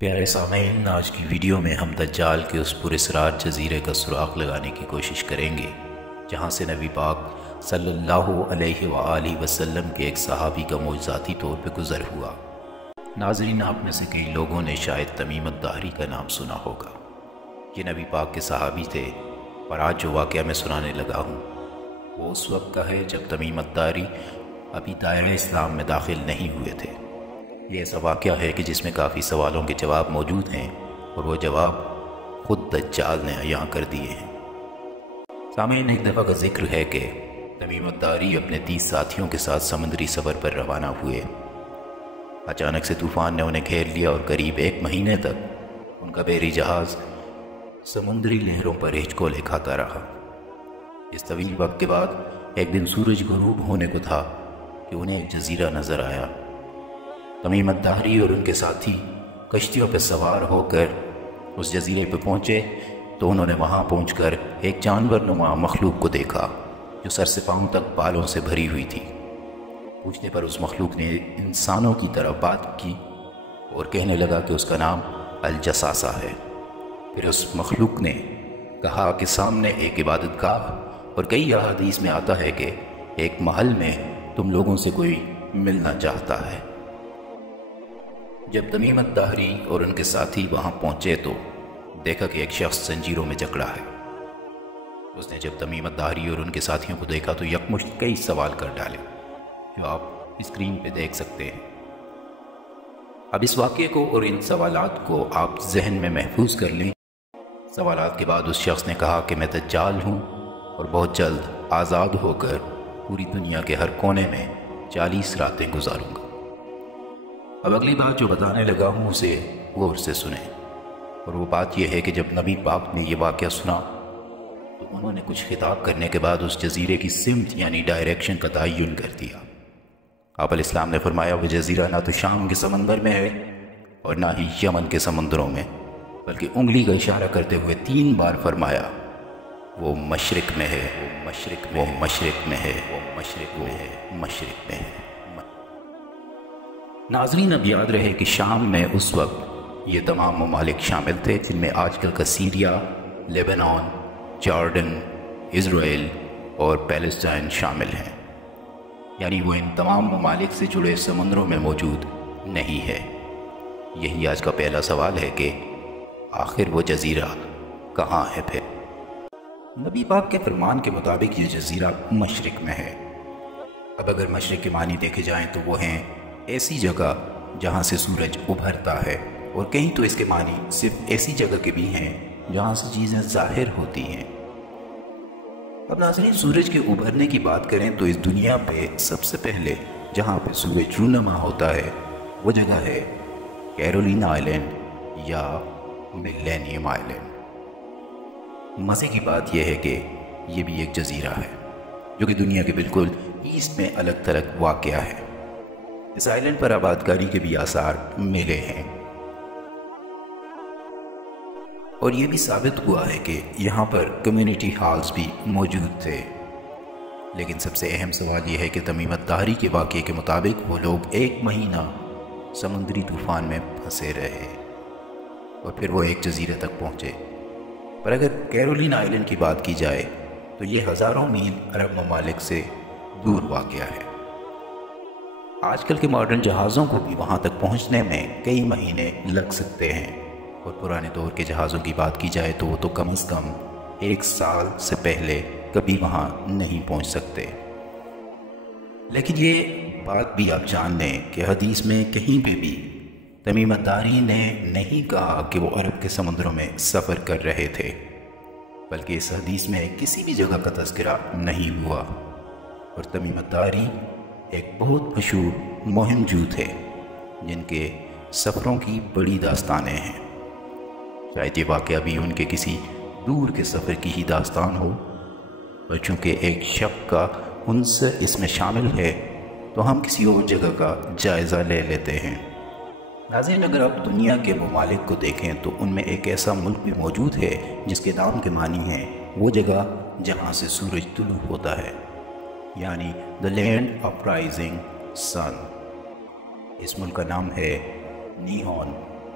پیارے سامعین، آج کی ویڈیو میں ہم دجال کے اس پراسرار جزیرے کا سراغ لگانے کی کوشش کریں گے جہاں سے نبی پاک صلی اللہ علیہ وآلہ وسلم کے ایک صحابی کا معجزاتی طور پہ گزر ہوا۔ ناظرین، آپ میں سے کئی لوگوں نے شاید تمیم الداری کا نام سنا ہوگا۔ یہ نبی پاک کے صحابی تھے، اور آج جو واقعہ میں سنانے لگا ہوں وہ اس وقت کا ہے جب تمیم الداری ابھی دائرہ اسلام میں داخل نہیں ہوئے تھے۔ یہ ایسا واقعہ ہے کہ جس میں کافی سوالوں کے جواب موجود ہیں، اور وہ جواب خود دجال نے عیاں کر دیے ہیں۔ سامعین، ایک دفعہ کا ذکر ہے کہ تمیم الداری اپنے 30 ساتھیوں کے ساتھ سمندری سفر پر روانہ ہوئے۔ اچانک سے طوفان نے انہیں گھیر لیا اور قریب 1 مہینے تک ان کا بحری جہاز سمندری لہروں پر ہچکولے کھاتا رہا۔ اس طویل وقت کے بعد ایک دن سورج غروب ہونے کو تھا کہ انہیں ایک جزیرہ نظر آیا۔ تمیم الداری اور ان کے ساتھی کشتیوں پہ سوار ہو کر اس جزیرے پہ پہنچے تو انہوں نے وہاں پہنچ کر ایک جانور نما مخلوق کو دیکھا جو سر سے پاؤں تک بالوں سے بھری ہوئی تھی۔ پوچھنے پر اس مخلوق نے انسانوں کی طرح بات کی اور کہنے لگا کہ اس کا نام الجساسہ ہے۔ پھر اس مخلوق نے کہا کہ سامنے ایک عبادت گاہ اور کئی احادیث میں آتا ہے کہ ایک محل میں تم لوگوں سے کوئی ملنا چاہتا ہے۔ جب تمیم الداری اور ان کے ساتھی وہاں پہنچے تو دیکھا کہ ایک شخص زنجیروں میں جکڑا ہے۔ اس نے جب تمیم الداری اور ان کے ساتھیوں کو دیکھا تو یکمشت کئی سوال کر ڈالے جو آپ اسکرین پہ دیکھ سکتے ہیں۔ اب اس واقعے کو اور ان سوالات کو آپ ذہن میں محفوظ کر لیں۔ سوالات کے بعد اس شخص نے کہا کہ میں دجال ہوں اور بہت جلد آزاد ہو کر پوری دنیا کے ہر کونے میں 40 راتیں گزاروں گا۔ اب اگلی بات جو بتانے لگا ہوں اسے غور سے سنیں، اور وہ بات یہ ہے کہ جب نبی پاک نے یہ واقعہ سنا تو انہوں نے کچھ خطاب کرنے کے بعد اس جزیرے کی سمت یعنی ڈائریکشن کا تعین کر دیا۔ آپ علیہ السلام نے فرمایا وہ جزیرہ نہ تو شام کے سمندر میں ہے اور نہ ہی یمن کے سمندروں میں، بلکہ انگلی کا اشارہ کرتے ہوئے 3 بار فرمایا وہ مشرق میں ہے، وہ مشرق میں، وہ مشرق میں ہے، وہ مشرق میں ہے، مشرق میں ہے۔ ناظرین، اب یاد رہے کہ شام میں اس وقت یہ تمام ممالک شامل تھے جن میں آج کل کا سیریا، لیبنان، جارڈن، اسرائیل اور پیلسٹائن شامل ہیں، یعنی وہ ان تمام ممالک سے جڑے سمندروں میں موجود نہیں ہے۔ یہی آج کا پہلا سوال ہے کہ آخر وہ جزیرہ کہاں ہے؟ پھر نبی پاک کے فرمان کے مطابق یہ جزیرہ مشرق میں ہے۔ اب اگر مشرق کے معنی دیکھے جائیں تو وہ ہیں ایسی جگہ جہاں سے سورج ابھرتا ہے، اور کہیں تو اس کے معنی صرف ایسی جگہ کے بھی ہیں جہاں سے چیزیں ظاہر ہوتی ہیں۔ اب ناظرین، سورج کے ابھرنے کی بات کریں تو اس دنیا پہ سب سے پہلے جہاں پہ سورج رونما ہوتا ہے وہ جگہ ہے کیرولین آئلینڈ یا ملینیم آئلینڈ۔ مزے کی بات یہ ہے کہ یہ بھی ایک جزیرہ ہے جو کہ دنیا کے بالکل ایسٹ میں الگ تھلگ واقع ہے۔ اس آئلینڈ پر آبادکاری کے بھی آثار ملے ہیں، اور یہ بھی ثابت ہوا ہے کہ یہاں پر کمیونٹی ہالز بھی موجود تھے۔ لیکن سب سے اہم سوال یہ ہے کہ تمیم الداری کے واقعے کے مطابق وہ لوگ 1 مہینہ سمندری طوفان میں پھنسے رہے اور پھر وہ ایک جزیرے تک پہنچے۔ پر اگر کیرولین آئلینڈ کی بات کی جائے تو یہ ہزاروں میل عرب ممالک سے دور واقع ہے۔ آج کل کے ماڈرن جہازوں کو بھی وہاں تک پہنچنے میں کئی مہینے لگ سکتے ہیں، اور پرانے دور کے جہازوں کی بات کی جائے تو وہ تو کم از کم 1 سال سے پہلے کبھی وہاں نہیں پہنچ سکتے۔ لیکن یہ بات بھی آپ جان لیں کہ حدیث میں کہیں بھی تمیم الداری نے نہیں کہا کہ وہ عرب کے سمندروں میں سفر کر رہے تھے، بلکہ اس حدیث میں کسی بھی جگہ کا تذکرہ نہیں ہوا۔ اور تمیم الداری ایک بہت مشہور مہم جو تھے جن کے سفروں کی بڑی داستانیں ہیں۔ شاید یہ واقعہ بھی ان کے کسی دور کے سفر کی ہی داستان ہو، اور چونکہ ایک شک کا عنصر اس میں شامل ہے تو ہم کسی اور جگہ کا جائزہ لے لیتے ہیں۔ ناظرین، اگر آپ دنیا کے ممالک کو دیکھیں تو ان میں ایک ایسا ملک بھی موجود ہے جس کے نام کے معنی ہیں وہ جگہ جہاں سے سورج طلوع ہوتا ہے، یعنی the land of rising sun۔ اس ملک کا نام ہے نیون